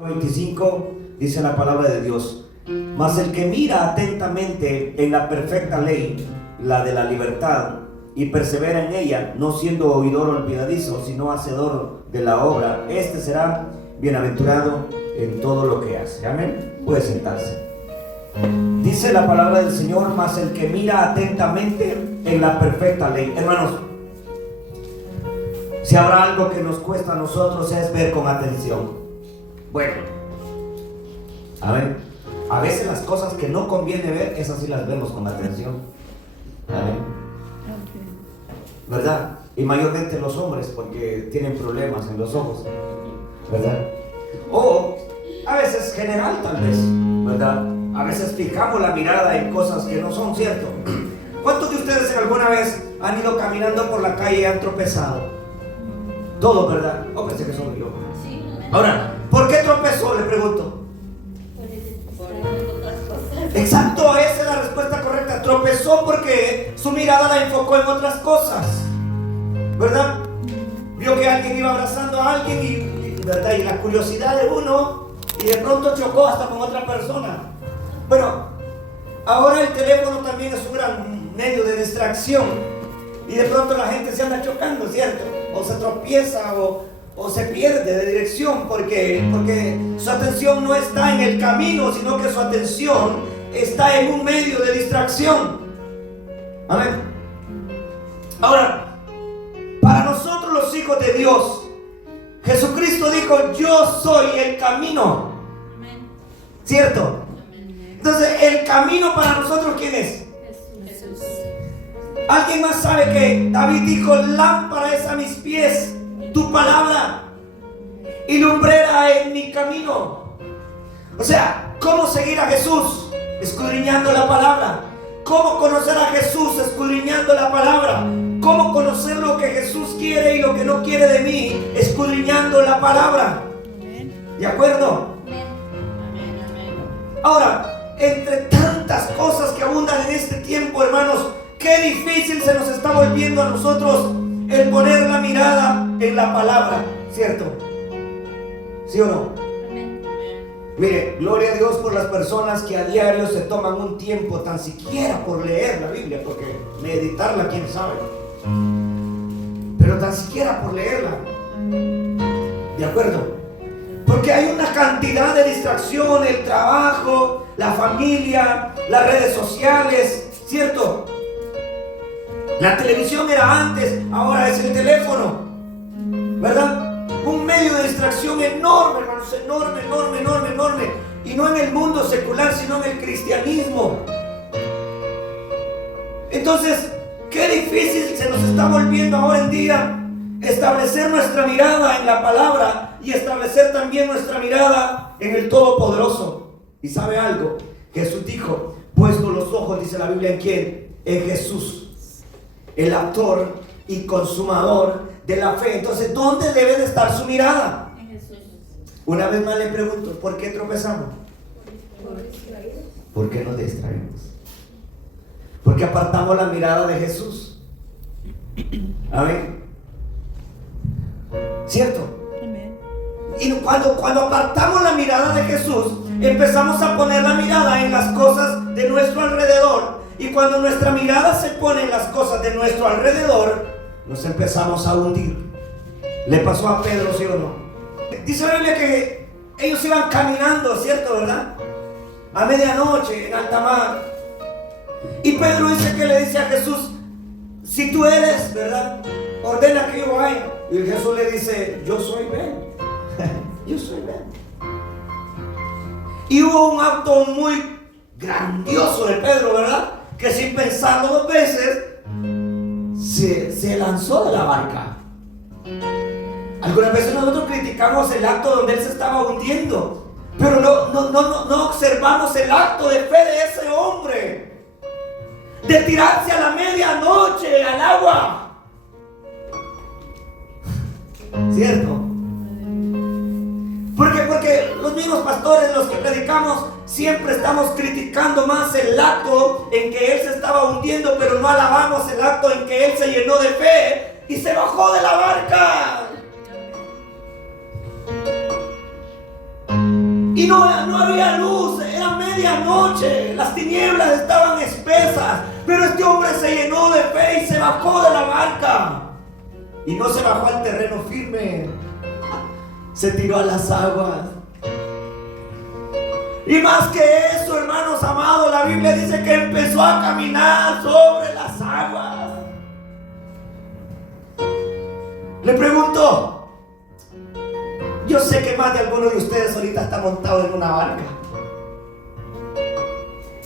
25 dice la palabra de Dios: mas el que mira atentamente en la perfecta ley, la de la libertad, y persevera en ella, no siendo oidor olvidadizo, sino hacedor de la obra, este será bienaventurado en todo lo que hace. Amén. Puede sentarse. Dice la palabra del Señor: mas el que mira atentamente en la perfecta ley. Hermanos, si habrá algo que nos cuesta a nosotros es ver con atención. Bueno, a veces las cosas que no conviene ver, esas sí las vemos con atención. ¿Verdad? Y mayormente los hombres, porque tienen problemas en los ojos, ¿verdad? O a veces general tal vez, ¿verdad? A veces fijamos la mirada en cosas que no son, ¿cierto? ¿Cuántos de ustedes alguna vez han ido caminando por la calle y han tropezado? Todos, ¿verdad? Oh, pensé que solo yo. Ahora, ¿por qué tropezó? Le pregunto. Exacto, esa es la respuesta correcta. Tropezó porque su mirada la enfocó en otras cosas, ¿verdad? Vio que alguien iba abrazando a alguien ¿verdad? Y la curiosidad de uno, y de pronto chocó hasta con otra persona. Bueno, ahora el teléfono también es un gran medio de distracción, y de pronto la gente se anda chocando, ¿cierto? O se tropieza o se pierde de dirección porque su atención no está en el camino, sino que su atención está en un medio de distracción. Amén. Ahora, para nosotros los hijos de Dios, Jesucristo dijo: yo soy el camino. ¿Cierto? Entonces, el camino para nosotros, ¿quién es? Jesús. ¿Alguien más sabe que David dijo: lámpara es a mis pies tu palabra y lumbrera en mi camino? O sea, ¿cómo seguir a Jesús? Escudriñando la palabra. ¿Cómo conocer a Jesús? Escudriñando la palabra. ¿Cómo conocer lo que Jesús quiere y lo que no quiere de mí? Escudriñando la palabra. ¿De acuerdo? Ahora, entre tantas cosas que abundan en este tiempo, hermanos, qué difícil se nos está volviendo a nosotros el poner la mirada en la palabra, ¿cierto? ¿Sí o no? Mire, gloria a Dios por las personas que a diario se toman un tiempo tan siquiera por leer la Biblia, porque meditarla, quién sabe, pero tan siquiera por leerla. ¿De acuerdo? Porque hay una cantidad de distracción: el trabajo, la familia, las redes sociales, ¿cierto? La televisión era antes, ahora es el teléfono, ¿verdad? Un medio de distracción enorme, hermanos, enorme. Y no en el mundo secular, sino en el cristianismo. Entonces, qué difícil se nos está volviendo ahora en día establecer nuestra mirada en la palabra y establecer también nuestra mirada en el Todopoderoso. ¿Y sabe algo? Jesús dijo: puesto los ojos, dice la Biblia, ¿en quién? En Jesús, el autor y consumador de la fe. Entonces, ¿dónde debe de estar su mirada? En Jesús. Una vez más le pregunto: ¿por qué tropezamos? ¿Por qué nos distraemos? Porque apartamos la mirada de Jesús. Amén. ¿Cierto? Amén. Y cuando apartamos la mirada de Jesús, empezamos a poner la mirada en las cosas de nuestro alrededor. Y cuando nuestra mirada se pone en las cosas de nuestro alrededor, nos empezamos a hundir. Le pasó a Pedro, ¿sí o no? Dice la Biblia que ellos iban caminando, ¿cierto, verdad? A medianoche en alta mar. Y Pedro dice que le dice a Jesús: si tú eres, ¿verdad?, ordena que yo vaya. Y Jesús le dice: yo soy, ven. Yo soy, ven. Y hubo un acto muy grandioso de Pedro, ¿verdad?, que sin pensarlo dos veces se lanzó de la barca. Algunas veces nosotros criticamos el acto donde él se estaba hundiendo, pero no observamos el acto de fe de ese hombre, de tirarse a la medianoche al agua. ¿Cierto? Porque los mismos pastores, los que predicamos, siempre estamos criticando más el acto en que él se estaba hundiendo, pero no alabamos el acto en que él se llenó de fe y se bajó de la barca. Y no había luz, era medianoche, las tinieblas estaban espesas, pero este hombre se llenó de fe y se bajó de la barca. Y no se bajó al terreno firme, se tiró a las aguas. Y más que eso, hermanos amados, la Biblia dice que empezó a caminar sobre las aguas. Le pregunto, yo sé que más de alguno de ustedes ahorita está montado en una barca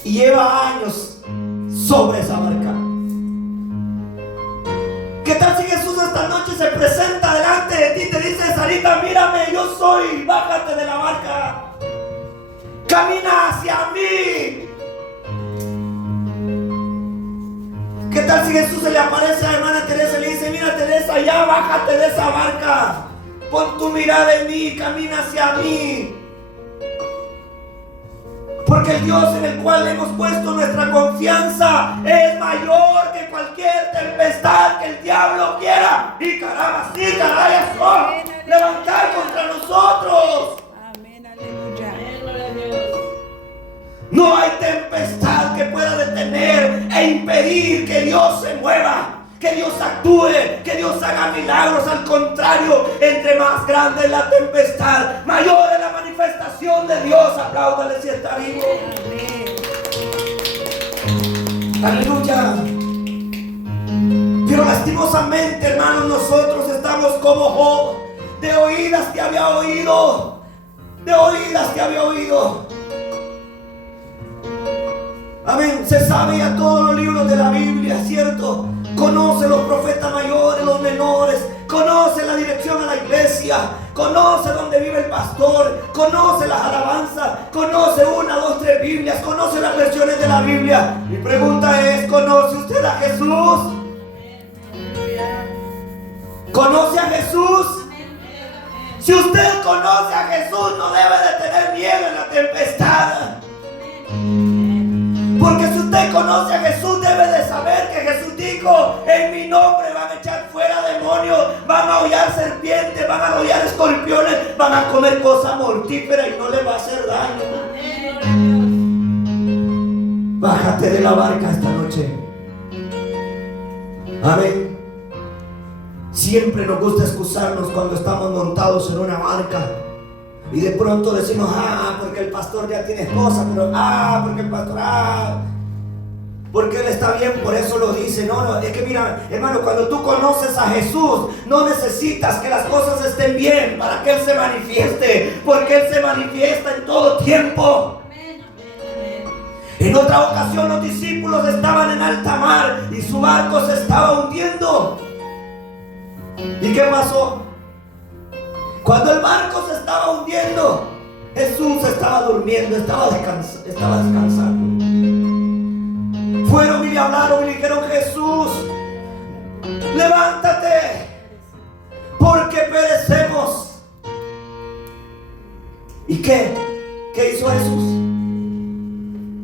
y lleva años sobre esa barca. ¿Qué tal si Jesús esta noche se presenta delante de ti y te dice: Sarita, mírame, yo soy, bájate de la barca, camina hacia mí? ¿Qué tal si Jesús se le aparece a la hermana Teresa y le dice: mira, Teresa, ya bájate de esa barca, pon tu mirada en mí, camina hacia mí? Porque el Dios en el cual hemos puesto nuestra confianza es mayor que cualquier tempestad que el diablo quiera y caramba, sí, carayas, levantar contra nosotros. Amén, aleluya. No hay tempestad que pueda detener e impedir que Dios se mueva, que Dios actúe, que Dios haga milagros. Al contrario, entre más grande es la tempestad, mayor es la manifestación de Dios. Apláudale si está vivo. Amén. Aleluya. Pero lastimosamente, hermanos, nosotros estamos como Job. De oídas te había oído, de oídas te había oído. Amén. Se sabe ya todos los libros de la Biblia, ¿cierto? Conoce los profetas mayores, los menores. Conoce la dirección a la iglesia. Conoce dónde vive el pastor. Conoce las alabanzas. Conoce 1, 2, 3 Biblias. Conoce las versiones de la Biblia. Mi pregunta es: ¿conoce usted a Jesús? ¿Conoce a Jesús? Si usted conoce a Jesús, no debe de tener miedo en la tempestad. Porque si usted conoce a Jesús, debe de saber que Jesús dijo: en mi nombre van a echar fuera demonios, van a hollar serpientes, van a hollar escorpiones, van a comer cosas mortíferas y no les va a hacer daño. Bájate de la barca esta noche. Amén. Siempre nos gusta excusarnos cuando estamos montados en una barca. Y de pronto decimos: porque el pastor ya tiene esposa, pero porque el pastor, porque él está bien, por eso lo dice. No, es que mira, hermano, cuando tú conoces a Jesús, no necesitas que las cosas estén bien para que Él se manifieste, porque Él se manifiesta en todo tiempo. En otra ocasión los discípulos estaban en alta mar y su barco se estaba hundiendo. ¿Y qué pasó? Cuando el barco se estaba hundiendo, Jesús estaba durmiendo, estaba descansando. Fueron y le hablaron y le dijeron: Jesús, levántate, porque perecemos. ¿Y qué? ¿Qué hizo Jesús?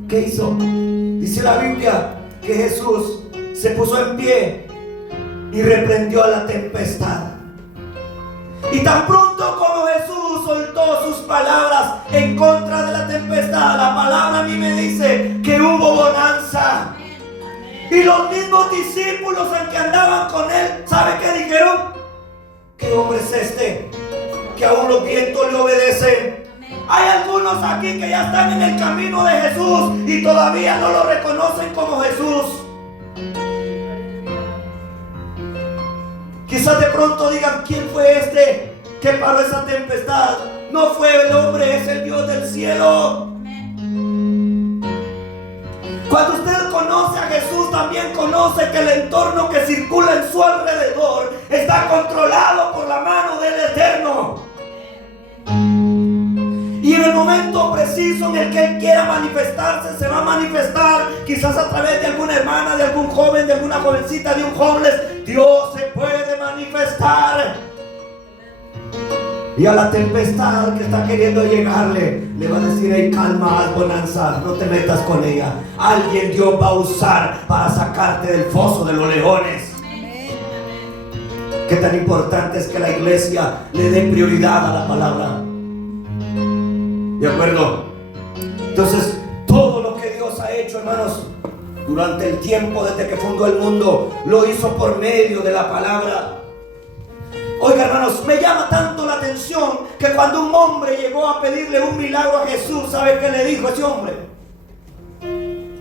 ¿Qué hizo? Dice la Biblia que Jesús se puso en pie y reprendió a la tempestad. Y tan pronto como Jesús soltó sus palabras en contra de la tempestad, la palabra a mí me dice que hubo bonanza. Y los mismos discípulos que andaban con él, ¿sabe qué dijeron? ¿Qué hombre es este que aún los vientos le obedecen? Hay algunos aquí que ya están en el camino de Jesús y todavía no lo reconocen como Jesús. Quizás de pronto digan: ¿quién fue este que paró esa tempestad? No fue el hombre, es el Dios del cielo. Cuando usted conoce a Jesús, también conoce que el entorno que circula en su alrededor está controlado por la mano del Eterno. Y en el momento preciso en el que Él quiera manifestarse, se va a manifestar. Quizás a través de alguna hermana, de algún joven, de alguna jovencita, de un homeless. Dios se puede manifestar. Y a la tempestad que está queriendo llegarle, le va a decir: hey, calma, haz bonanza, no te metas con ella. Alguien Dios va a usar para sacarte del foso de los leones. Qué tan importante es que la iglesia le dé prioridad a la palabra. ¿De acuerdo? Entonces, todo lo que Dios ha hecho, hermanos, durante el tiempo desde que fundó el mundo, lo hizo por medio de la palabra. Oiga, hermanos, me llama tanto la atención que cuando un hombre llegó a pedirle un milagro a Jesús, ¿sabe qué le dijo ese hombre?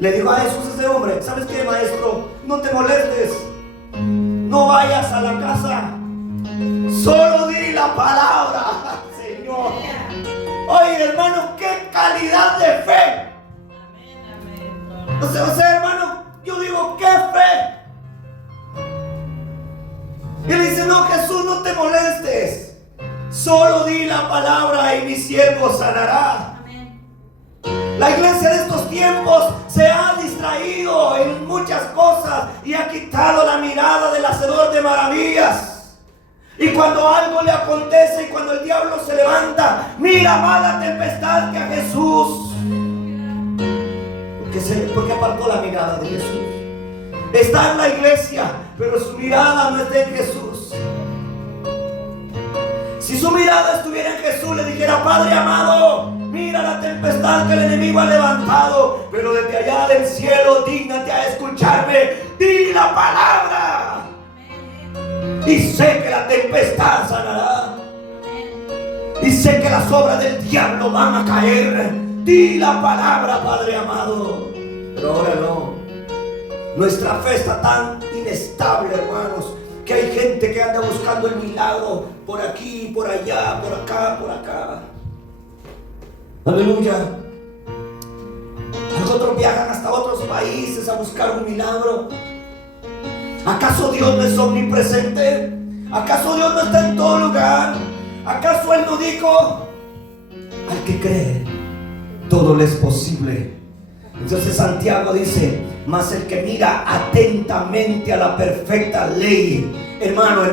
Le dijo a Jesús ese hombre: ¿sabes qué, maestro? No te molestes, no vayas a la casa, solo di la palabra, Señor. Oye, hermano, qué calidad de fe. O sea, hermano, yo digo, qué fe. Y le dice: no, Jesús, no te molestes, solo di la palabra y mi siervo sanará. La iglesia de estos tiempos se ha distraído en muchas cosas y ha quitado la mirada del hacedor de maravillas. Y cuando algo le acontece y cuando el diablo se levanta, mira más la tempestad que a Jesús. Porque apartó la mirada de Jesús. Está en la iglesia, pero su mirada no está en Jesús. Si su mirada estuviera en Jesús, le dijera: Padre amado, mira la tempestad que el enemigo ha levantado, pero desde allá del cielo, dígnate a escucharme, di la palabra y sé que la tempestad sanará, y sé que las obras del diablo van a caer. Di la palabra, Padre amado. Pero ahora no. Nuestra fe está tan inestable, hermanos, que hay gente que anda buscando el milagro por aquí, por allá, por acá, por acá. Aleluya. Nosotros viajan hasta otros países a buscar un milagro. ¿Acaso Dios no es omnipresente? ¿Acaso Dios no está en todo lugar? ¿Acaso Él no dijo: al que cree, todo le es posible? Entonces Santiago dice: mas el que mira atentamente a la perfecta ley. Hermano,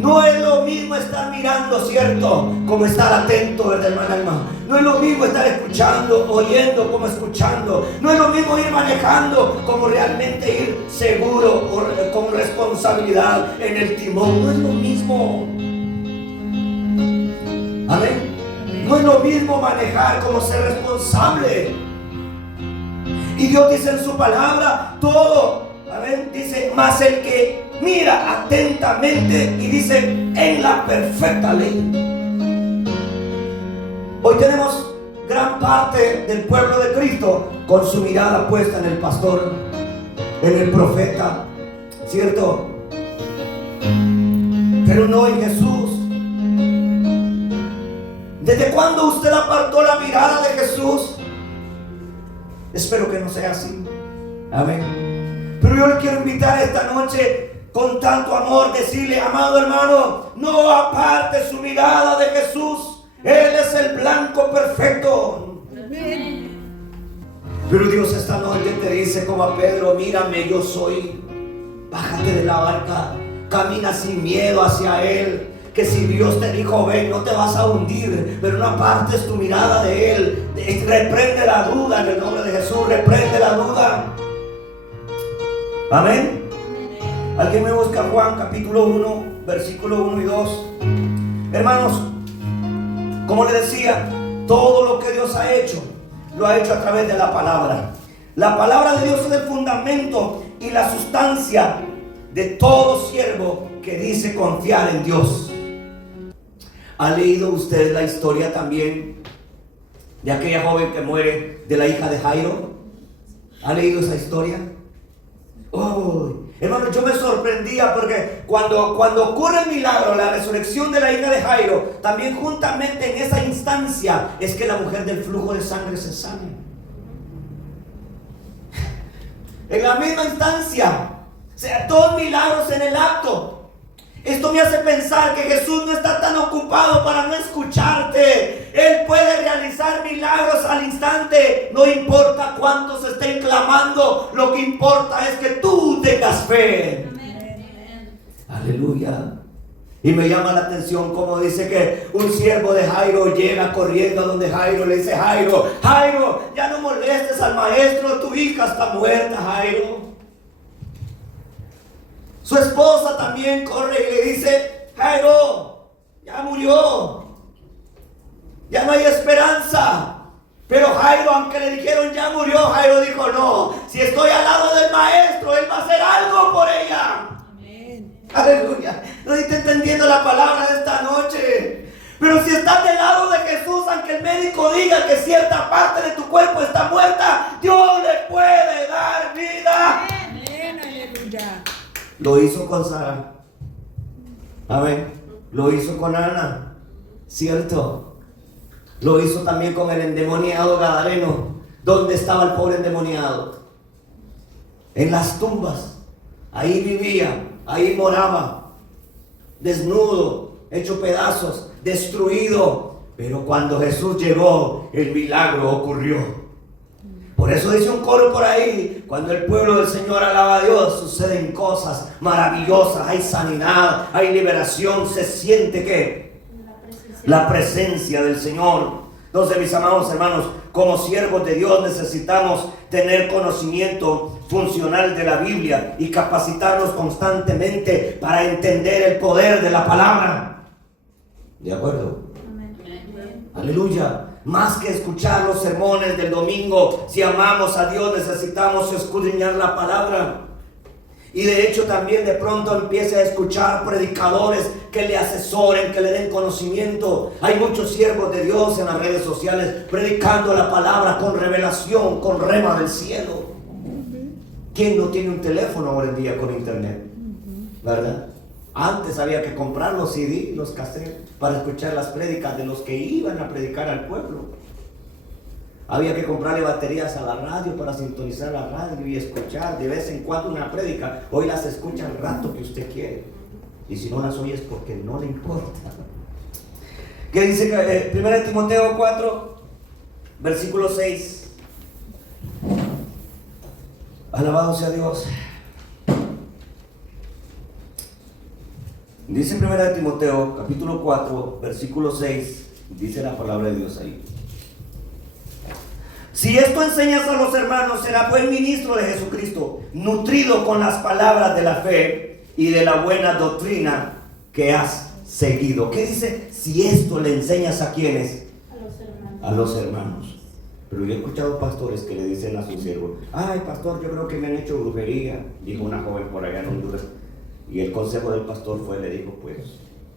no es lo mismo estar mirando, ¿cierto?, como estar atento, ¿verdad, hermano? No es lo mismo estar escuchando, oyendo, como escuchando. No es lo mismo ir manejando como realmente ir seguro o con responsabilidad en el timón. No es lo mismo. Amén. No es lo mismo manejar como ser responsable. Y Dios dice en su palabra todo. Amén. Dice: mas el que mira atentamente, y dice: en la perfecta ley. Hoy tenemos gran parte del pueblo de Cristo con su mirada puesta en el pastor, en el profeta, ¿cierto? Pero no en Jesús. ¿Desde cuándo usted apartó la mirada de Jesús? Espero que no sea así. Amén. Pero yo le quiero invitar esta noche con tanto amor, decirle: amado hermano, no aparte su mirada de Jesús. Él es el blanco perfecto. Amén. Pero Dios esta noche te dice como a Pedro: mírame, yo soy. Bájate de la barca, camina sin miedo hacia Él. Que si Dios te dijo ven, no te vas a hundir, pero no apartes tu mirada de Él. Reprende la duda en el nombre de Jesús. Reprende la duda. Amén. Alguien me busca Juan capítulo 1 versículo 1 y 2. Hermanos, como le decía, todo lo que Dios ha hecho, lo ha hecho a través de la palabra. La palabra de Dios es el fundamento y la sustancia de todo siervo que dice confiar en Dios. ¿Ha leído usted la historia también de aquella joven que muere, de la hija de Jairo? ¿Ha leído esa historia? Oh, hermano, yo me sorprendía porque cuando ocurre el milagro, la resurrección de la hija de Jairo, también juntamente en esa instancia es que la mujer del flujo de sangre se sana. En la misma instancia, o sea, dos milagros en el acto. Esto me hace pensar que Jesús no está tan ocupado para no escucharte. Él puede realizar milagros al instante. No importa cuántos estén clamando, lo que importa es que tú tengas fe. Amén. Aleluya. Y me llama la atención como dice que un siervo de Jairo llega corriendo a donde Jairo, le dice: Jairo, ya no molestes al maestro, tu hija está muerta, Jairo. Su esposa también corre y le dice: Jairo, ya murió, ya no hay esperanza. Pero Jairo, aunque le dijeron ya murió, Jairo dijo no, si estoy al lado del maestro, él va a hacer algo por ella. Amén. Aleluya. No estoy entendiendo la palabra de esta noche. Pero si estás del lado de Jesús, aunque el médico diga que cierta parte de tu cuerpo está muerta, Dios le puede dar vida. Amén. Aleluya. Lo hizo con Sara. Amén. Lo hizo con Ana. ¿Cierto? Lo hizo también con el endemoniado gadareno. ¿Dónde estaba el pobre endemoniado? En las tumbas. Ahí vivía, ahí moraba, desnudo, hecho pedazos, destruido. Pero cuando Jesús llegó, el milagro ocurrió. Por eso dice un coro por ahí: cuando el pueblo del Señor alaba a Dios, suceden cosas maravillosas, hay sanidad, hay liberación, se siente que la presencia del Señor. Entonces, mis amados hermanos, como siervos de Dios necesitamos tener conocimiento funcional de la Biblia y capacitarnos constantemente para entender el poder de la palabra. ¿De acuerdo? Amén. Aleluya. Más que escuchar los sermones del domingo, si amamos a Dios necesitamos escudriñar la palabra. Y de hecho también de pronto empiece a escuchar predicadores que le asesoren, que le den conocimiento. Hay muchos siervos de Dios en las redes sociales predicando la palabra con revelación, con rema del cielo. ¿Quién no tiene un teléfono ahora en día con internet? ¿Verdad? Antes había que comprar los CD, los cassettes, para escuchar las prédicas de los que iban a predicar al pueblo. Había que comprarle baterías a la radio para sintonizar la radio y escuchar de vez en cuando una prédica. Hoy las escucha el rato que usted quiere. Y si no las oye es porque no le importa. ¿Qué dice 1 Timoteo 4, versículo 6? Alabado sea Dios. Dice 1 Timoteo capítulo 4, versículo 6. Dice la palabra de Dios ahí: si esto enseñas a los hermanos, será buen ministro de Jesucristo, nutrido con las palabras de la fe y de la buena doctrina que has seguido. ¿Qué dice? Si esto le enseñas a ¿quiénes? A los hermanos. A los hermanos. Pero yo he escuchado pastores que le dicen a sus siervos: ay, pastor, yo creo que me han hecho brujería, dijo una joven por allá en Honduras. Y el consejo del pastor fue, le dijo, pues,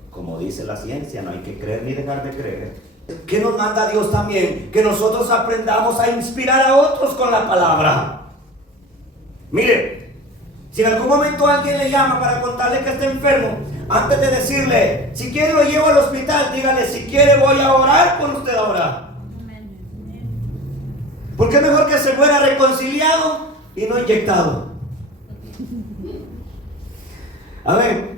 como dice la ciencia, no hay que creer ni dejar de creer. ¿Qué nos manda Dios también? Que nosotros aprendamos a inspirar a otros con la palabra. Mire, si en algún momento alguien le llama para contarle que está enfermo, antes de decirle, si quiere lo llevo al hospital, dígale, si quiere voy a orar por usted ahora. Porque es mejor que se muera reconciliado y no inyectado. A ver,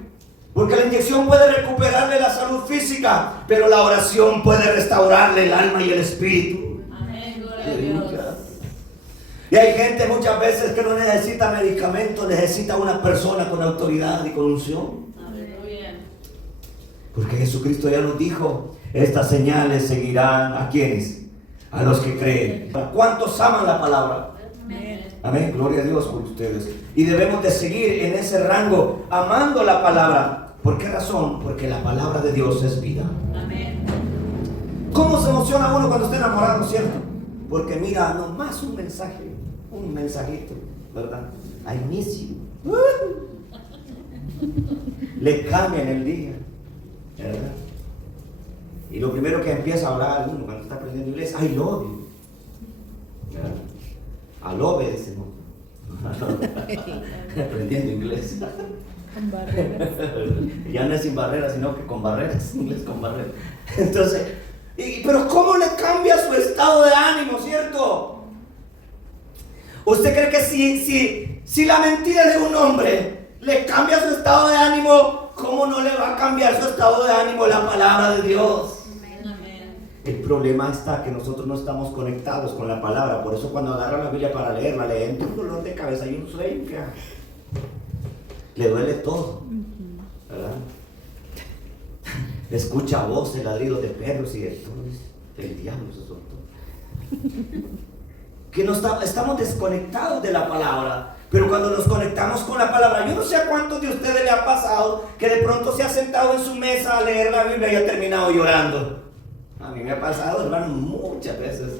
porque la inyección puede recuperarle la salud física, pero la oración puede restaurarle el alma y el espíritu. Amén, gloria a Dios. Y hay gente muchas veces que no necesita medicamentos, necesita una persona con autoridad y con unción. Aleluya. Porque Jesucristo ya nos dijo, estas señales seguirán ¿a quiénes? A los que creen. ¿Cuántos aman la palabra? Amén. Amén, gloria a Dios por ustedes. Y debemos de seguir en ese rango, amando la palabra. ¿Por qué razón? Porque la palabra de Dios es vida. Amén. ¿Cómo se emociona uno cuando está enamorado, cierto? Porque mira, nomás un mensaje, un mensajito, ¿verdad? I miss you. Le cambian el día, ¿verdad? Y lo primero que empieza a hablar uno cuando está aprendiendo inglés, I love you. ¿Verdad? Alobe, dice, ¿no? Aprendiendo inglés. Con barreras. Ya no es sin barreras, sino que con barreras, inglés con barreras. Entonces, pero ¿cómo le cambia su estado de ánimo, cierto? ¿Usted cree que si la mentira de un hombre le cambia su estado de ánimo, cómo no le va a cambiar su estado de ánimo la palabra de Dios? El problema está que nosotros no estamos conectados con la palabra. Por eso cuando agarran la Biblia para leerla, le entra un dolor de cabeza y un sueño que le duele todo, ¿verdad? Escucha voces, ladridos de perros y de todo. El diablo se soltó. Que no estamos desconectados de la palabra. Pero cuando nos conectamos con la palabra, yo no sé a cuántos de ustedes le ha pasado que de pronto se ha sentado en su mesa a leer la Biblia y ha terminado llorando. A mí me ha pasado, hermano, muchas veces.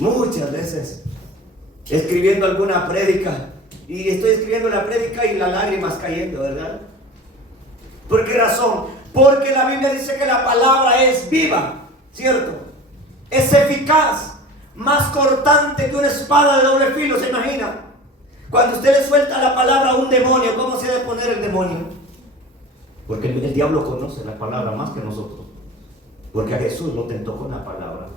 Muchas veces escribiendo alguna prédica, y estoy escribiendo la prédica y las lágrimas cayendo, ¿verdad? ¿Por qué razón? Porque la Biblia dice que la palabra es viva, ¿cierto? Es eficaz, más cortante que una espada de doble filo, ¿se imagina? Cuando usted le suelta la palabra a un demonio, ¿cómo se ha de poner el demonio? Porque el diablo conoce la palabra más que nosotros. Porque a Jesús lo tentó con la palabra.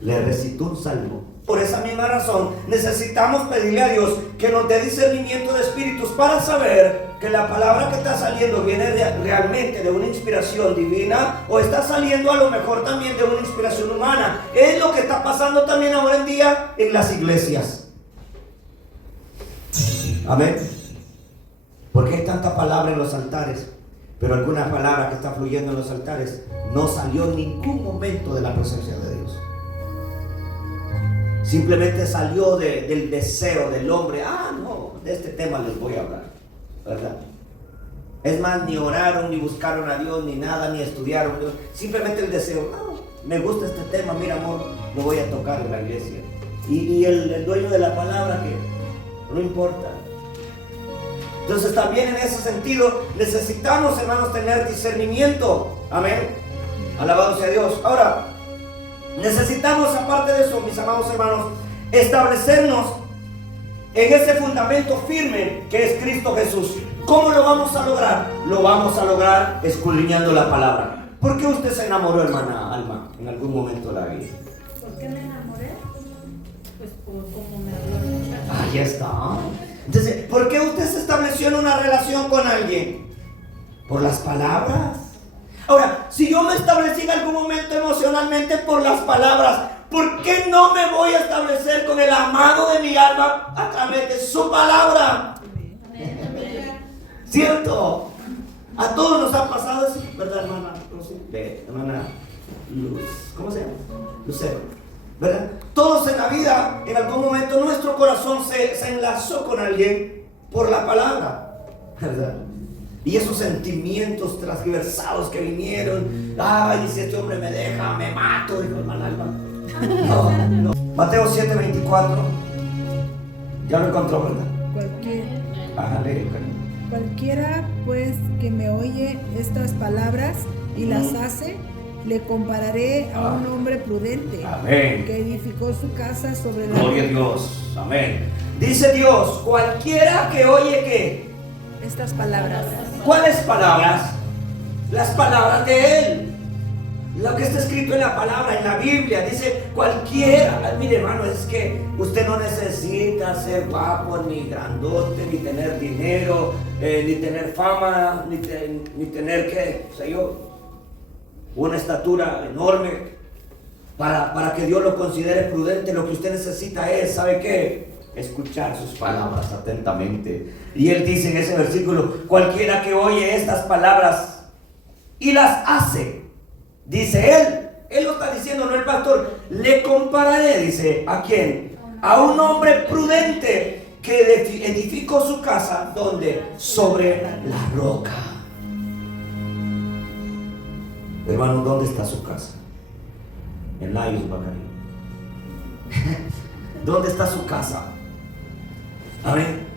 Le recitó un salmo. Por esa misma razón necesitamos pedirle a Dios que nos dé discernimiento de espíritus para saber que la palabra que está saliendo viene realmente de una inspiración divina o está saliendo a lo mejor también de una inspiración humana. Es lo que está pasando también ahora en día en las iglesias. Amén. Porque hay tanta palabra en los altares, pero alguna palabra que está fluyendo en los altares no salió en ningún momento de la presencia de Dios. Simplemente salió del deseo del hombre. No, de este tema les voy a hablar, ¿verdad? Es más, ni oraron, ni buscaron a Dios, ni nada, ni estudiaron. Simplemente el deseo. Me gusta este tema, mira amor, lo voy a tocar en la iglesia. Y el dueño de la palabra, que no importa. Entonces también en ese sentido necesitamos, hermanos, tener discernimiento. Amén. Alabado sea Dios. Ahora, necesitamos, aparte de eso, mis amados hermanos, establecernos en ese fundamento firme que es Cristo Jesús. ¿Cómo lo vamos a lograr? Lo vamos a lograr escudriñando la palabra. ¿Por qué usted se enamoró, hermana Alma, en algún momento de la vida? ¿Por qué me enamoré? Pues por cómo me habló el muchacho. Ahí está. Entonces, ¿por qué usted se estableció en una relación con alguien? ¿Por las palabras? Ahora, si yo me establecí en algún momento emocionalmente por las palabras, ¿por qué no me voy a establecer con el amado de mi alma a través de su palabra? Amén, amén. ¿Cierto? A todos nos ha pasado eso, ¿verdad, hermana? Hermana Luz, ¿cómo se llama? Lucero, ¿verdad? Todos en la vida, en algún momento, nuestro corazón se enlazó con alguien por la palabra, ¿verdad? Y esos sentimientos transversados que vinieron, ay, si este hombre me deja, me mato, dijo hermana Alba. No. Mateo 7:24, ya lo encontró, ¿verdad? Cualquiera pues que me oye estas palabras y las hace, le compararé a un hombre prudente. Amén. Que edificó su casa sobre la Gloria a Dios. Amén. Dice Dios, cualquiera que oye ¿qué? Estas palabras. ¿Cuáles palabras? Las palabras de Él. Lo que está escrito en la palabra, en la Biblia. Dice cualquiera. Mire, hermano, es que usted no necesita ser guapo, ni grandote, ni tener dinero, ni tener fama, ni tener, qué sé yo, una estatura enorme para que Dios lo considere prudente. Lo que usted necesita es, ¿sabe qué? Escuchar sus palabras atentamente. Y Él dice en ese versículo, cualquiera que oye estas palabras y las hace, dice Él lo está diciendo, no el pastor, le compararé, dice, ¿a quién? A un hombre prudente que edificó su casa, ¿dónde? Sobre la roca. Hermano, ¿dónde está su casa? En Layos, Bacari. ¿Dónde está su casa? Amén.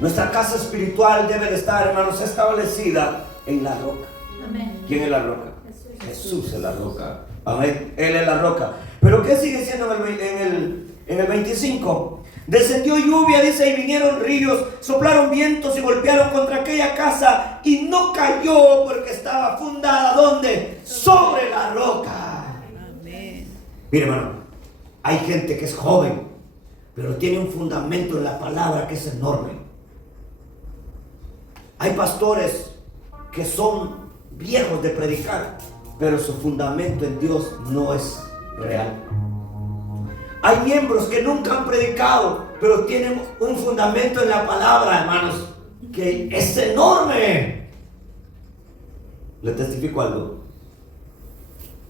Nuestra casa espiritual debe de estar, hermanos, establecida en la roca. Amén. ¿Quién es la roca? Jesús es la roca. Amén. Él es la roca. Pero ¿qué sigue siendo en el 25? Descendió lluvia, dice, y vinieron ríos, soplaron vientos y golpearon contra aquella casa y no cayó porque estaba fundada, ¿dónde? Sobre la roca. Amén. Mire, hermano, hay gente que es joven, pero tiene un fundamento en la palabra que es enorme. Hay pastores que son viejos de predicar, pero su fundamento en Dios no es real. Hay miembros que nunca han predicado, pero tienen un fundamento en la palabra, hermanos, que es enorme. Le testifico algo.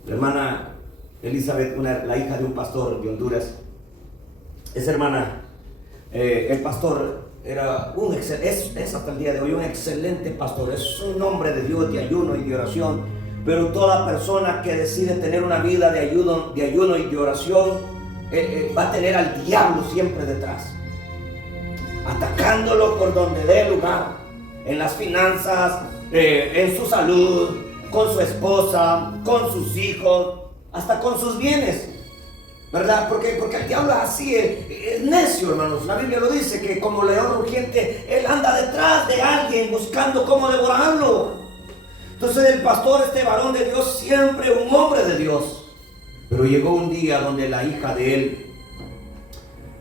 La hermana Elizabeth, la hija de un pastor de Honduras, esa hermana, el pastor era es hasta el día de hoy un excelente pastor, es un hombre de Dios, de ayuno y de oración. Pero toda persona que decide tener una vida de ayuno y de oración va a tener al diablo siempre detrás, atacándolo por donde dé lugar, en las finanzas, en su salud, con su esposa, con sus hijos, hasta con sus bienes, ¿verdad? Porque el diablo así es necio, hermanos. La Biblia lo dice, que como león rugiente, él anda detrás de alguien buscando cómo devorarlo. Entonces el pastor, este varón de Dios, siempre un hombre de Dios, pero llegó un día donde la hija de él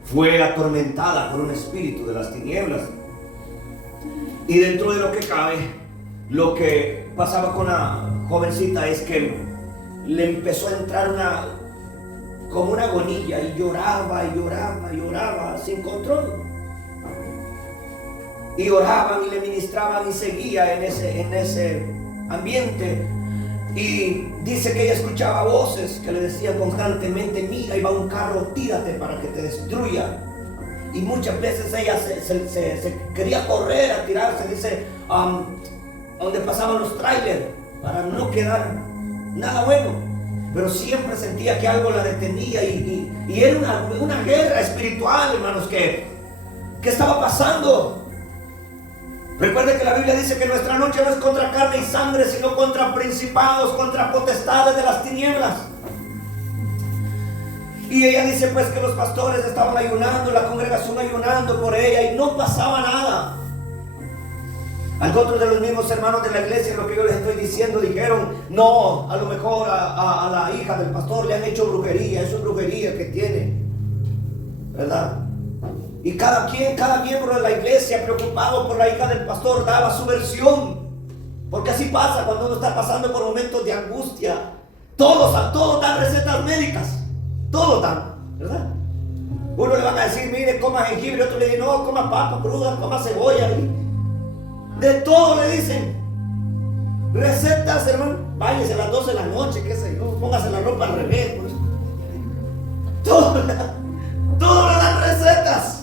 fue atormentada por un espíritu de las tinieblas. Y dentro de lo que cabe, lo que pasaba con la jovencita es que le empezó a entrar como una agonía, y lloraba y lloraba y lloraba sin control. Y oraban y le ministraban y seguía en ese ambiente. Y dice que ella escuchaba voces que le decían constantemente: mira, ahí va un carro, tírate para que te destruya. Y muchas veces ella se quería correr a tirarse, dice, donde pasaban los trailers, para no quedar nada bueno. Pero siempre sentía que algo la detenía, y era una guerra espiritual, hermanos, que estaba pasando. Recuerde que la Biblia dice que nuestra lucha no es contra carne y sangre, sino contra principados, contra potestades de las tinieblas. Y ella dice pues que los pastores estaban ayunando, la congregación ayunando por ella, y no pasaba nada. Algunos de los mismos hermanos de la iglesia, lo que yo les estoy diciendo, dijeron: no, a lo mejor a la hija del pastor le han hecho brujería, eso es brujería que tiene, ¿verdad? Y cada miembro de la iglesia, preocupado por la hija del pastor, daba su versión. Porque así pasa cuando uno está pasando por momentos de angustia. Todos dan recetas médicas, todos dan, ¿verdad? Uno le van a decir: mire, coma jengibre, otro le dice: no, coma papa cruda, coma cebolla. De todo le dicen. Recetas, hermano. Váyase a las 12 de la noche, qué sé yo, póngase la ropa al revés, pues. Todo le dan recetas.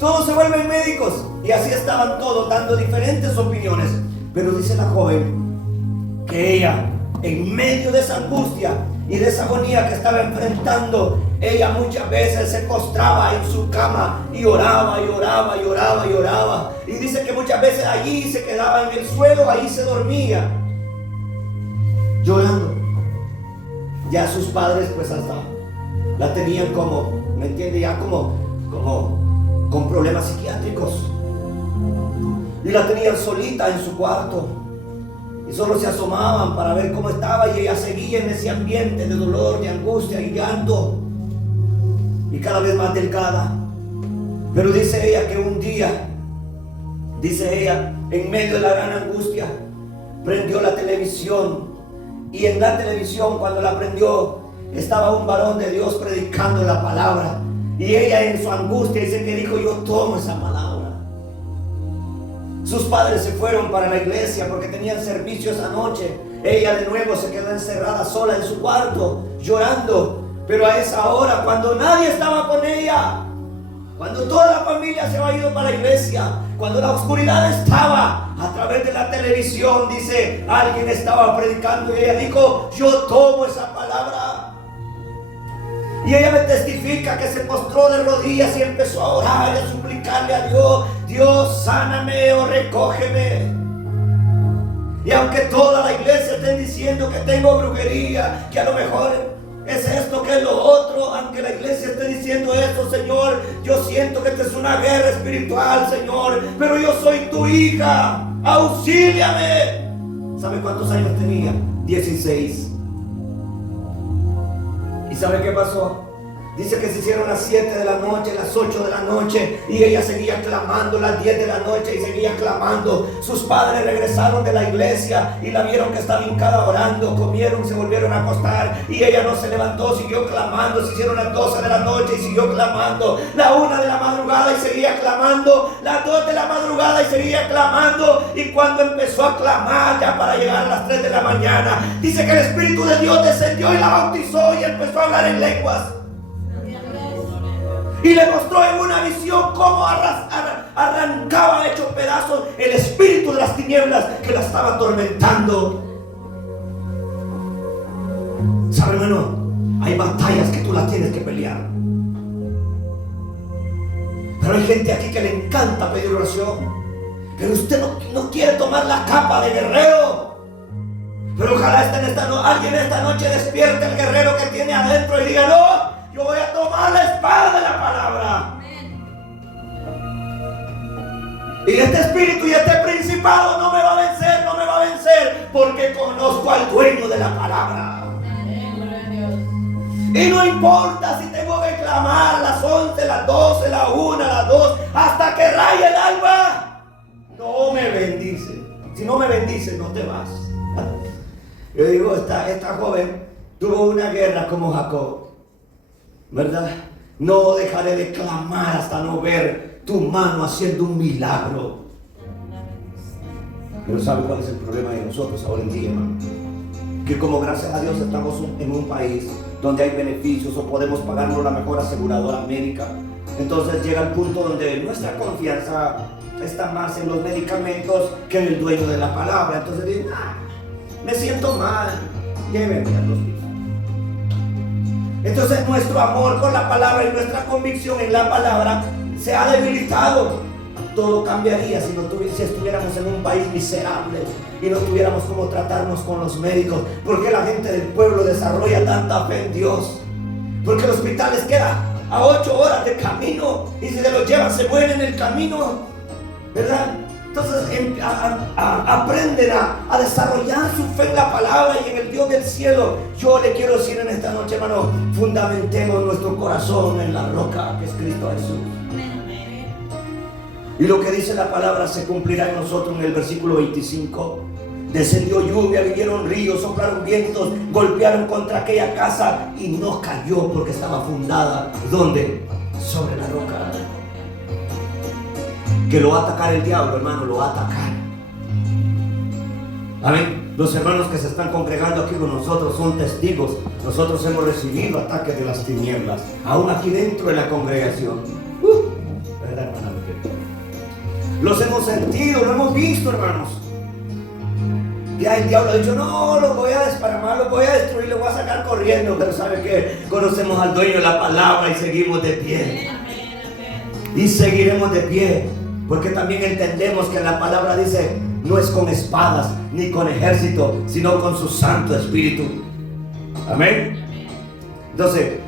Todos se vuelven médicos. Y así estaban todos dando diferentes opiniones. Pero dice la joven que ella, en medio de esa angustia y de esa agonía que estaba enfrentando, ella muchas veces se postraba en su cama y oraba y oraba y oraba y oraba. Y dice que muchas veces allí se quedaba en el suelo, ahí se dormía, llorando. Ya sus padres pues hasta la tenían como, ¿me entiende? Ya como con problemas psiquiátricos. Y la tenían solita en su cuarto. Y solo se asomaban para ver cómo estaba, y ella seguía en ese ambiente de dolor, de angustia y llanto. Y cada vez más delgada. Pero dice ella que un día, dice ella, en medio de la gran angustia, prendió la televisión. Y en la televisión, cuando la prendió, estaba un varón de Dios predicando la palabra. Y ella, en su angustia, dice que dijo: yo tomo esa palabra. Sus padres se fueron para la iglesia porque tenían servicio esa noche. Ella de nuevo se quedó encerrada sola en su cuarto, llorando. Pero a esa hora, cuando nadie estaba con ella, cuando toda la familia se había ido para la iglesia, cuando la oscuridad estaba, a través de la televisión, dice, alguien estaba predicando, y ella dijo: yo tomo esa palabra. Y ella me testifica que se postró de rodillas y empezó a orar y a suplicarle a Dios: Dios, sáname o recógeme. Y aunque toda la iglesia esté diciendo que tengo brujería, que a lo mejor es esto, que es lo otro, aunque la iglesia esté diciendo eso, Señor, yo siento que esta es una guerra espiritual, Señor, pero yo soy tu hija, auxíliame. ¿Sabe cuántos años tenía? 16. ¿Y sabe qué pasó? Dice que se hicieron las 7 de la noche, las 8 de la noche, y ella seguía clamando, las 10 de la noche, y seguía clamando. Sus padres regresaron de la iglesia y la vieron que estaba hincada orando. Comieron, se volvieron a acostar, y ella no se levantó, siguió clamando. Se hicieron las 12 de la noche y siguió clamando. La 1 de la madrugada y seguía clamando. Las 2 de la madrugada y seguía clamando. Y cuando empezó a clamar, ya para llegar a las 3 de la mañana, dice que el Espíritu de Dios descendió y la bautizó y empezó a hablar en lenguas. Y le mostró en una visión cómo arrancaba hecho pedazos el espíritu de las tinieblas que la estaba atormentando. ¿Sabe, hermano? Hay batallas que tú las tienes que pelear. Pero hay gente aquí que le encanta pedir oración. Pero usted no quiere tomar la capa de guerrero. Pero ojalá alguien esta noche despierte el guerrero que tiene adentro y diga: no, yo voy a tomar la espada de la palabra. Y este espíritu y este principado no me va a vencer, porque conozco al dueño de la palabra. Y no importa si tengo que clamar a las 11, las 12, las 1, las 2, hasta que raye el alba. No me bendice. Si no me bendice, no te vas. Yo digo, esta joven tuvo una guerra como Jacob, ¿verdad? No dejaré de clamar hasta no ver tu mano haciendo un milagro. Pero ¿sabe cuál es el problema de nosotros ahora en día, hermano? Que como gracias a Dios estamos en un país donde hay beneficios o podemos pagarnos la mejor aseguradora médica, entonces llega el punto donde nuestra confianza está más en los medicamentos que en el dueño de la palabra. Entonces digo, me siento mal, llévenme al hospital. Entonces nuestro amor por la palabra y nuestra convicción en la palabra se ha debilitado. Todo cambiaría si estuviéramos en un país miserable y no tuviéramos cómo tratarnos con los médicos. ¿Por qué la gente del pueblo desarrolla tanta fe en Dios? Porque el hospital les queda a 8 horas de camino y si se los llevan se mueren en el camino, ¿verdad? Entonces aprenden a desarrollar su fe en la palabra y en el Dios del cielo. Yo le quiero decir en esta noche, hermano, fundamentemos nuestro corazón en la roca que es Cristo Jesús. Y lo que dice la palabra se cumplirá en nosotros en el versículo 25. Descendió lluvia, vinieron ríos, soplaron vientos, golpearon contra aquella casa y no cayó porque estaba fundada. ¿Dónde? Sobre la roca. Que lo va a atacar el diablo, hermano, lo va a atacar. Amén. Los hermanos que se están congregando aquí con nosotros son testigos. Nosotros hemos recibido ataques de las tinieblas, aún aquí dentro de la congregación. ¿Verdad, hermano? Los hemos sentido, lo hemos visto, hermanos. Ya el diablo ha dicho: no, los voy a desparramar, los voy a destruir, los voy a sacar corriendo. Pero ¿sabe qué? Conocemos al dueño de la palabra y seguimos de pie. Y seguiremos de pie, porque también entendemos que la palabra dice: no es con espadas ni con ejército, sino con su Santo Espíritu. Amén. Entonces,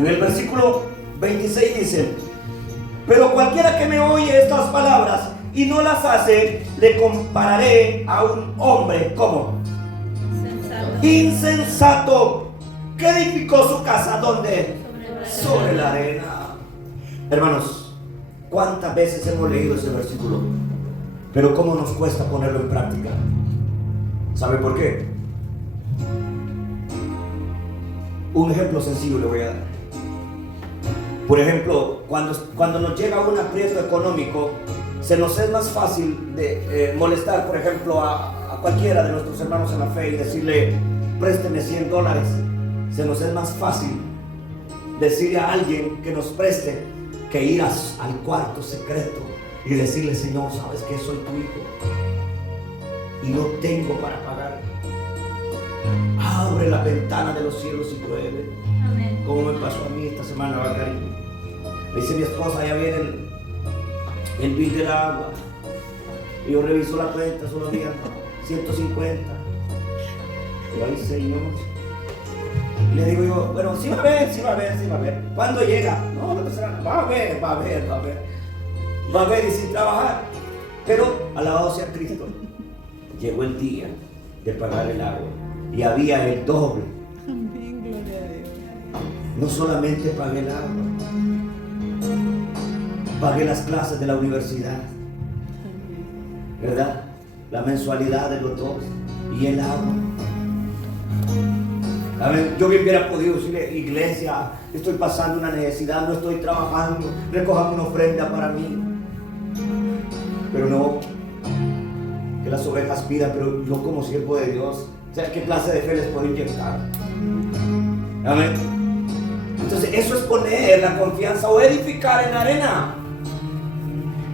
en el versículo 26 dice: pero cualquiera que me oye estas palabras y no las hace, le compararé a un hombre, ¿cómo? Insensato, que edificó su casa, ¿dónde? Sobre la arena. Hermanos, ¿cuántas veces hemos leído ese versículo? Pero ¿cómo nos cuesta ponerlo en práctica? ¿Sabe por qué? Un ejemplo sencillo le voy a dar. Por ejemplo, cuando nos llega un aprieto económico, se nos es más fácil de molestar, por ejemplo, a cualquiera de nuestros hermanos en la fe y decirle: présteme $100. Se nos es más fácil decirle a alguien que nos preste que ir al cuarto secreto y decirle: Señor, ¿sabes que soy tu hijo? Y no tengo para pagar. Abre la ventana de los cielos y llueve. Amén. Como me pasó a mí esta semana, Bacari. Me dice mi esposa: ya viene el bill del agua. Y yo reviso la cuenta, solo había 150. Y ahí, Señor. Y le digo yo: bueno, sí va a ver. ¿Cuándo llega? No, va a ver. Va a ver y sin trabajar. Pero, alabado sea Cristo, llegó el día de pagar el agua. Y había el doble. Amén, gloria a Dios. No solamente pagué el agua, pagué las clases de la universidad, ¿verdad? La mensualidad de los dos y el agua. A ver, yo bien hubiera podido decirle: iglesia, estoy pasando una necesidad, no estoy trabajando, recojan una ofrenda para mí. Pero no, que las ovejas pidan, pero yo como siervo de Dios, o sea, ¿qué clase de fe les puedo inyectar? Amén. Entonces eso es poner la confianza o edificar en la arena.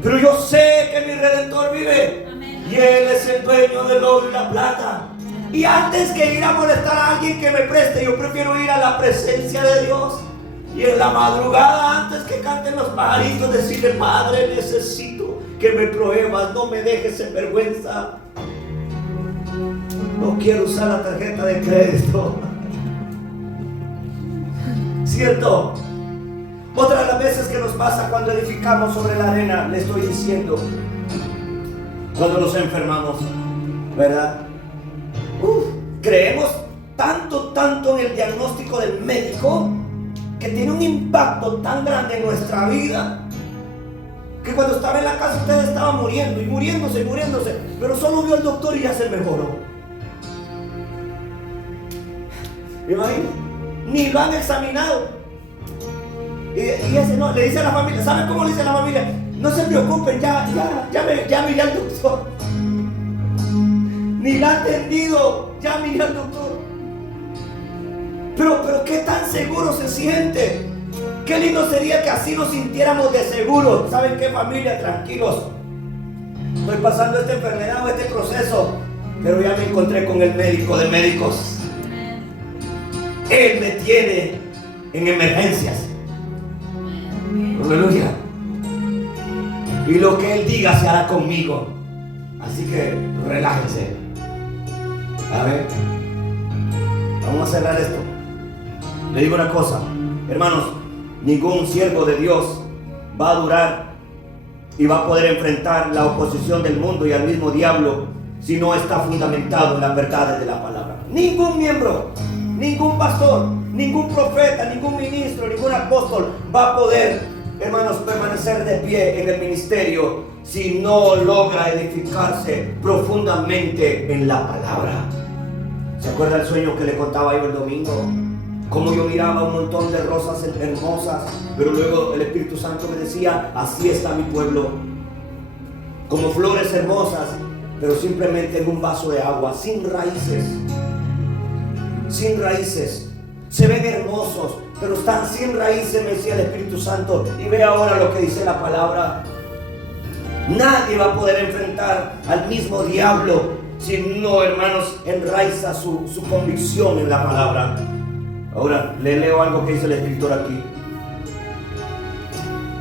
Pero yo sé que mi Redentor vive. Amén. Y Él es el dueño del oro y la plata. Y antes que ir a molestar a alguien que me preste, yo prefiero ir a la presencia de Dios. Y en la madrugada, antes que canten los pajaritos, decirle: Padre, necesito que me pruebas, no me dejes en vergüenza. No quiero usar la tarjeta de crédito. ¿Cierto? Otra de las veces que nos pasa cuando edificamos sobre la arena, le estoy diciendo, cuando nos enfermamos, ¿verdad? Creemos tanto en el diagnóstico del médico, que tiene un impacto tan grande en nuestra vida, que cuando estaba en la casa usted estaba muriendo y muriéndose, pero solo vio al doctor y ya se mejoró. ¿Imagínate? Ni lo han examinado. Y ese no, le dice a la familia, ¿saben cómo le dice a la familia? No se preocupen, ya miré al doctor. Ni la ha atendido, ya miré al doctor. Pero qué tan seguro se siente. Qué lindo sería que así nos sintiéramos de seguro. ¿Saben qué, familia? Tranquilos. Estoy pasando esta enfermedad o este proceso, pero ya me encontré con el médico de médicos. Él me tiene en emergencias. Aleluya. Y lo que Él diga se hará conmigo. Así que relájense. A ver, vamos a cerrar esto. Le digo una cosa, hermanos: ningún siervo de Dios va a durar y va a poder enfrentar la oposición del mundo y al mismo diablo si no está fundamentado en las verdades de la palabra. Ningún miembro, ningún pastor, ningún profeta, ningún ministro, ningún apóstol va a poder, hermanos, permanecer de pie en el ministerio si no logra edificarse profundamente en la palabra. ¿Se acuerda el sueño que le contaba yo el domingo? Como yo miraba un montón de rosas hermosas, pero luego el Espíritu Santo me decía: así está mi pueblo, como flores hermosas, pero simplemente en un vaso de agua, sin raíces. Sin raíces. Se ven hermosos, pero están sin raíces, me decía el Espíritu Santo. Y ve ahora lo que dice la palabra. Nadie va a poder enfrentar al mismo diablo si no, hermanos, enraiza su convicción en la palabra. Ahora le leo algo que dice el escritor aquí.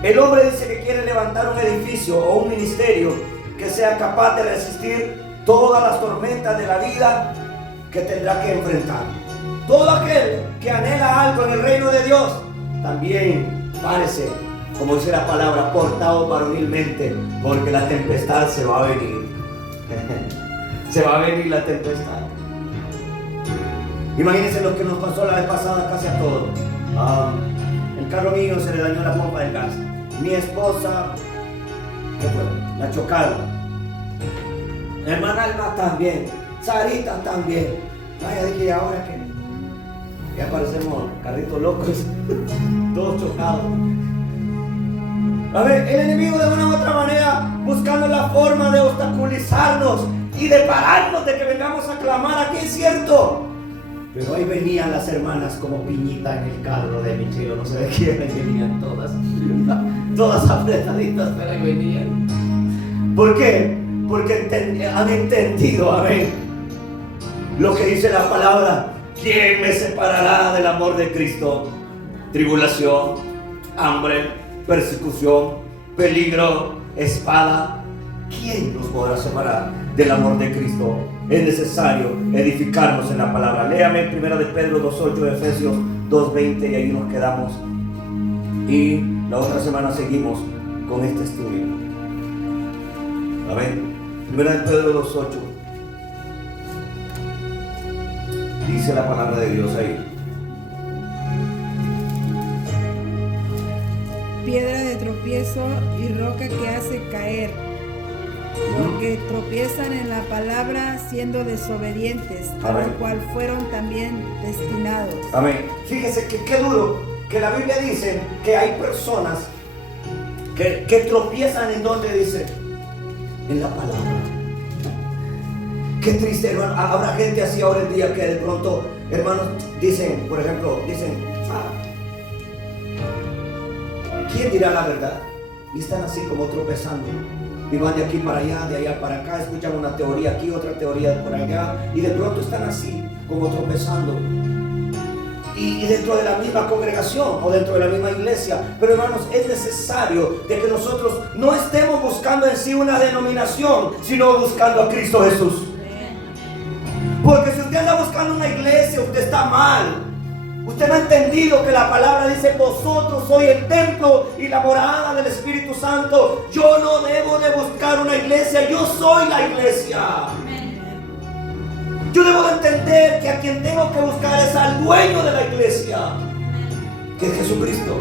El hombre dice que quiere levantar un edificio o un ministerio que sea capaz de resistir todas las tormentas de la vida que tendrá que enfrentar. Todo aquel que anhela algo en el reino de Dios también parece, como dice la palabra, portado varonilmente, porque la tempestad se va a venir. Se va a venir la tempestad. Imagínense lo que nos pasó la vez pasada casi a todos. El carro mío se le dañó la pompa del gas. Mi esposa, ¿qué fue? La chocaron. La hermana Alma también. Sarita también. Vaya, dije, ahora que ya parecemos carritos locos, todos chocados. A ver, el enemigo de una u otra manera buscando la forma de obstaculizarnos y de pararnos de que vengamos a clamar aquí, es cierto. Pero ahí venían las hermanas como piñita en el carro de mi chilo, no sé de quién, ahí venían todas apretaditas, pero ahí venían. ¿Por qué? Porque han entendido, amén, lo que dice la palabra: ¿quién me separará del amor de Cristo? Tribulación, hambre, persecución, peligro, espada. ¿Quién nos podrá separar del amor de Cristo? Es necesario edificarnos en la palabra. Léame 1 de Pedro 2:8, Efesios 2:20, y ahí nos quedamos. Y la otra semana seguimos con este estudio. A ver, 1 de Pedro 2:8. Dice la palabra de Dios ahí: piedra de tropiezo y roca que hace caer, porque tropiezan en la palabra siendo desobedientes, a lo cual fueron también destinados. Amén. Fíjese que qué duro que la Biblia dice que hay personas que tropiezan en donde dice, en la palabra. Qué triste, hermano. Habrá gente así ahora en día que de pronto, hermanos, dicen, por ejemplo, ¿quién dirá la verdad? Y están así como tropezando. y van de aquí para allá, de allá para acá, escuchan una teoría aquí, otra teoría por allá, y de pronto están así, como tropezando. Y dentro de la misma congregación o dentro de la misma iglesia. Pero hermanos, es necesario de que nosotros no estemos buscando en sí una denominación, sino buscando a Cristo Jesús. Porque si usted anda buscando una iglesia, usted está mal. Usted no ha entendido que la palabra dice: vosotros sois el templo y la morada del Espíritu Santo. Yo no debo de buscar una iglesia, yo soy la iglesia. Yo debo de entender que a quien tengo que buscar es al dueño de la iglesia, que es Jesucristo.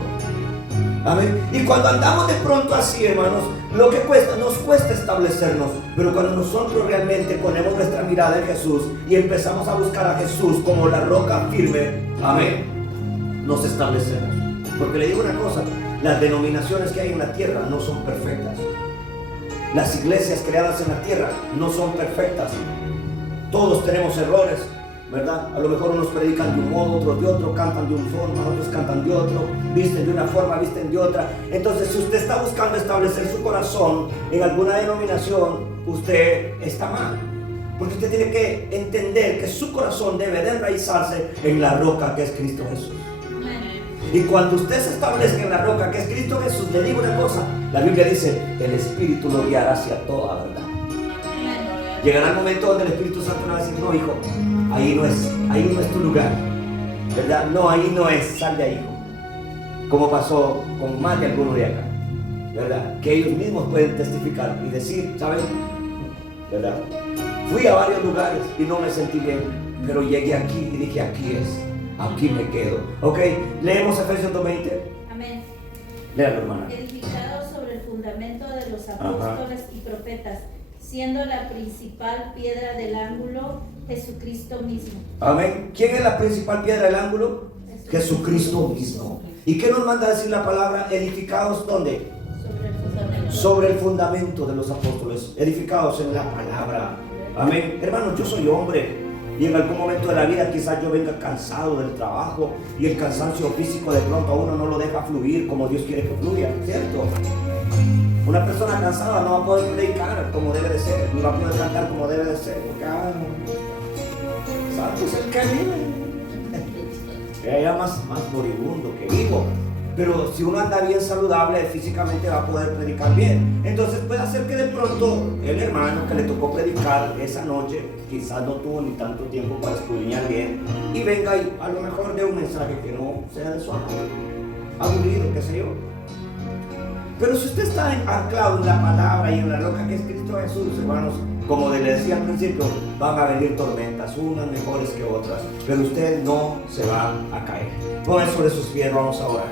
Amén. Y cuando andamos de pronto así, hermanos, lo que cuesta, nos cuesta establecernos. Pero cuando nosotros realmente ponemos nuestra mirada en Jesús y empezamos a buscar a Jesús como la roca firme, amén, nos establecemos. Porque le digo una cosa: las denominaciones que hay en la tierra no son perfectas. Las iglesias creadas en la tierra no son perfectas. Todos tenemos errores, ¿verdad? A lo mejor unos predican de un modo, otros de otro, cantan de una forma, otros cantan de otro, visten de una forma, visten de otra. Entonces, si usted está buscando establecer su corazón en alguna denominación, usted está mal. Porque usted tiene que entender que su corazón debe de enraizarse en la roca que es Cristo Jesús. Y cuando usted se establezca en la roca que es Cristo Jesús, le digo una cosa: la Biblia dice, el Espíritu lo guiará hacia toda verdad. Llegará el momento donde el Espíritu Santo nos va a decir: no, hijo, ahí no es tu lugar, ¿verdad? No, ahí no es, sal de ahí, hijo. Como pasó con más de algunos de acá, ¿verdad? Que ellos mismos pueden testificar y decir, ¿saben? ¿Verdad? Fui a varios lugares y no me sentí bien, pero llegué aquí y dije: aquí es, aquí me quedo. Ok, leemos Efesios 2:20. Amén. Léalo, hermana. Edificado sobre el fundamento de los apóstoles y profetas, siendo la principal piedra del ángulo Jesucristo mismo. Amén. ¿Quién es la principal piedra del ángulo? Jesucristo mismo. ¿Y qué nos manda a decir la palabra? Edificados, ¿dónde? Sobre el fundamento. Sobre el fundamento de los apóstoles, edificados en la palabra. Amén. Hermanos, yo soy hombre y en algún momento de la vida quizás yo venga cansado del trabajo y el cansancio físico de pronto a uno no lo deja fluir como Dios quiere que fluya, ¿cierto? Una persona cansada no va a poder predicar como debe de ser, ni va a poder cantar como debe de ser, porque santo es el que vive. Que haya más moribundo que vivo. Pero si uno anda bien saludable, físicamente va a poder predicar bien. Entonces puede ser que de pronto el hermano que le tocó predicar esa noche quizás no tuvo ni tanto tiempo para escudriñar bien y venga y a lo mejor dé un mensaje que no sea de su aburrido, qué sé yo. Pero si usted está anclado en la palabra y en la roca que es Cristo Jesús, hermanos, como le decía al principio, van a venir tormentas, unas mejores que otras, pero usted no se va a caer. Pongan sobre sus pies, vamos a orar.